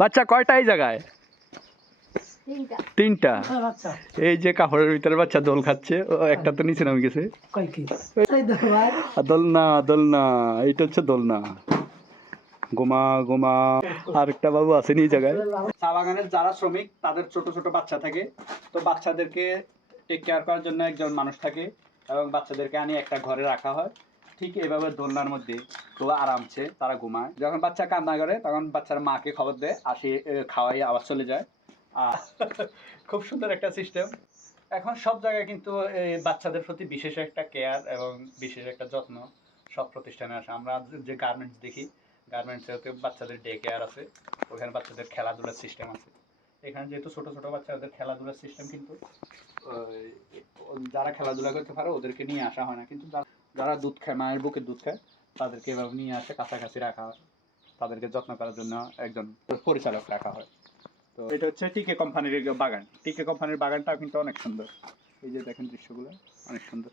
বাচ্চা কয়টা এই জায়গায়? তিনটা। তিনটা? আচ্ছা এই যে কাপড়ের ভিতরে বাচ্চা দোল খাচ্ছে ও একটা তো নিচে নামে গেছে। কয় এই দেখো ভাই আর দোলনা দোলনা এইটা হচ্ছে দোলনা। গোমা গোমা আরেকটা বাবু আছেন এই জায়গায়। চা বাগানের যারা শ্রমিক তাদের ছোট ছোট বাচ্চা থাকে। তো বাচ্চাদেরকে টেক কেয়ার করার জন্য একজন মানুষ থাকে এবং বাচ্চাদেরকে আনি একটা ঘরে রাখা হয়। ঠিক এভাবে দোলনার মধ্যে খুব আরামছে তারা ঘুমায়। যখন বাচ্চা কান্না করে তখন বাচ্চার মাকে খবর দেয় আসি খাওয়াই আবার চলে যায়। আহ, খুব সুন্দর একটা সিস্টেম এখন সব জায়গায় কিন্তু এই বাচ্চাদের প্রতি বিশেষ একটা কেয়ার এবং বিশেষ একটা যত্ন সব প্রতিষ্ঠানে আসে। আমরা যে গার্মেন্টস দেখি গার্মেন্টসেও বাচ্চাদের ডে কেয়ার আছে ওখানে বাচ্চাদের খেলাধুলার সিস্টেম আছে। এখানে যেহেতু ছোট ছোট বাচ্চাদের খেলাধুলার সিস্টেম কিন্তু যারা খেলাধুলা করতে পারে ওদেরকে নিয়ে আসা হয় না। কিন্তু যারা- দুধ খায়, মায়ের বুকে দুধ খায়, তাদেরকে এভাবে নিয়ে আসে, কাছাকাছি রাখা হয়। তাদেরকে যত্ন করার জন্য একজন পরিচালক রাখা হয়। তো এটা হচ্ছে টিকে কোম্পানির বাগান। টিকে কোম্পানির বাগানটাও কিন্তু অনেক সুন্দর। এই যে দেখেন দৃশ্যগুলো, অনেক সুন্দর।